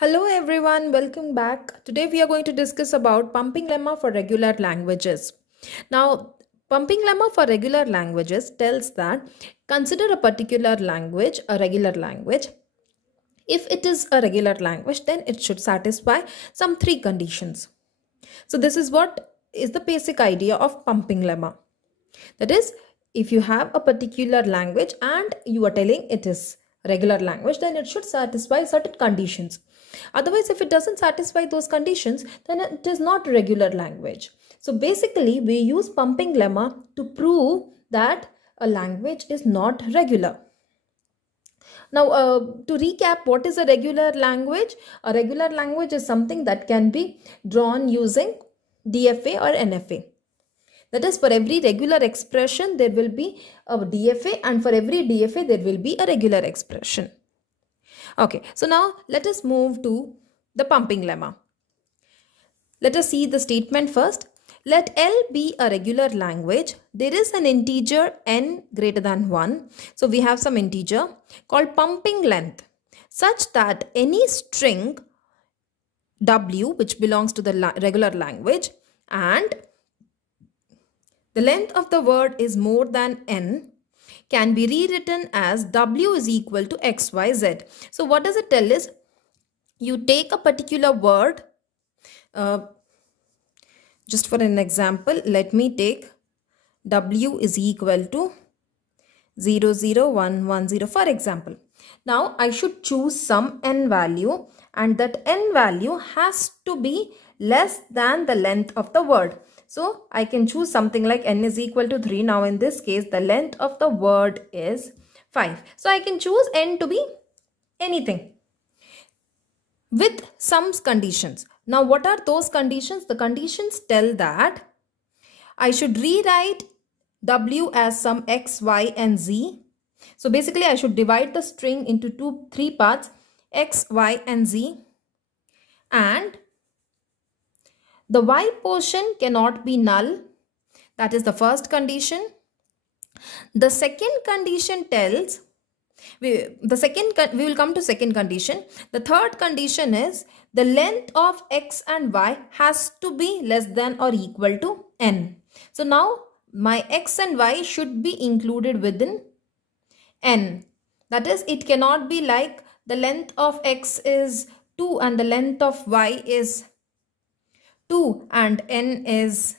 Hello everyone, welcome back. Today we are going to discuss about pumping lemma for regular languages. Now, pumping lemma for regular languages tells that consider a particular language a regular language. If it is a regular language, then it should satisfy some three conditions. So this is what is the basic idea of pumping lemma. That is, if you have a particular language and you are telling it is regular language, then it should satisfy certain conditions. Otherwise, if it doesn't satisfy those conditions, then it is not regular language. So basically, we use pumping lemma to prove that a language is not regular. Now, to recap, what is a regular language? A regular language is something that can be drawn using DFA or NFA. That is, for every regular expression, there will be a DFA, and for every DFA, there will be a regular expression. Okay, so now let us move to the pumping lemma. Let us see the statement first. Let L be a regular language. There is an integer n greater than 1. So we have some integer called pumping length such that any string W, which belongs to the regular language, and the length of the word is more than n, can be rewritten as W is equal to XYZ. So what does it tell is, you take a particular word, just for an example, let me take W is equal to 00110 for example. Now I should choose some n value, and that n value has to be less than the length of the word. So I can choose something like n is equal to 3. Now in this case, the length of the word is 5. So I can choose n to be anything with some conditions. Now what are those conditions? The conditions tell that I should rewrite W as some x, y and z. So basically I should divide the string into three parts, x, y and z, and the y portion cannot be null. That is the first condition. The second condition tells, we will come to second condition. The third condition is the length of x and y has to be less than or equal to n. So now my x and y should be included within n. That is, it cannot be like the length of x is 2 and the length of y is 2 and n is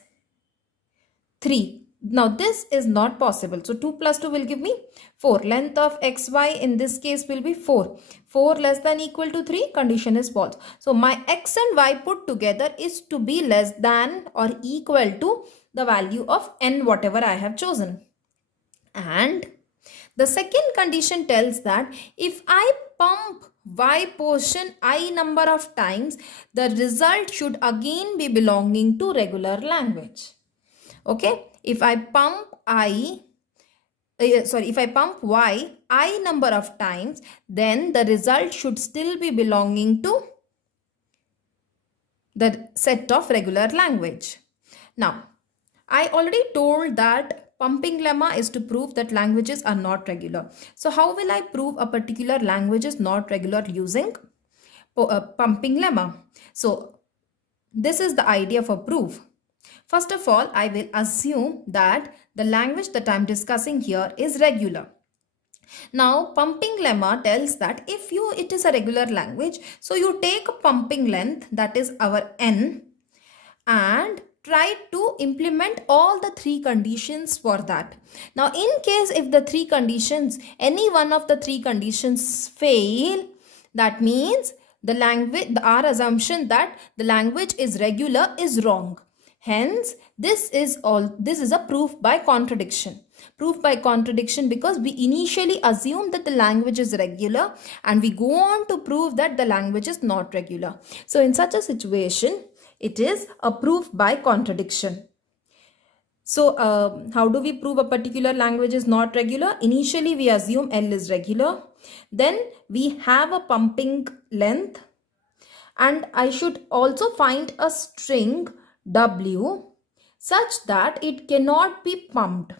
3. Now this is not possible. So 2 plus 2 will give me 4. Length of xy in this case will be 4. 4 less than equal to 3, condition is false. So my x and y put together is to be less than or equal to the value of n whatever I have chosen. And the second condition tells that if I pump y portion I number of times, the result should again be belonging to regular language. Okay, if I pump if I pump y I number of times, then the result should still be belonging to the set of regular language. Now, I already told that pumping lemma is to prove that languages are not regular. So how will I prove a particular language is not regular using pumping lemma? So this is the idea for proof. First of all, I will assume that the language that I am discussing here is regular. Now, pumping lemma tells that if it is a regular language, so you take a pumping length, that is our n, and try to implement all the three conditions for that. Now, in case if the three conditions, any one of the three conditions fail, that means the language, our assumption that the language is regular is wrong. Hence, this is a proof by contradiction. Proof by contradiction because we initially assume that the language is regular and we go on to prove that the language is not regular. So in such a situation, it is a proof by contradiction. So how do we prove a particular language is not regular? Initially, we assume L is regular. Then we have a pumping length, and I should also find a string W such that it cannot be pumped.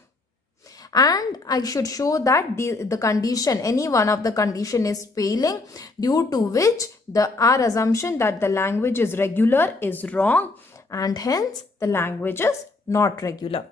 and I should show that the condition, any one of the condition is failing, due to which our assumption that the language is regular is wrong, and hence the language is not regular.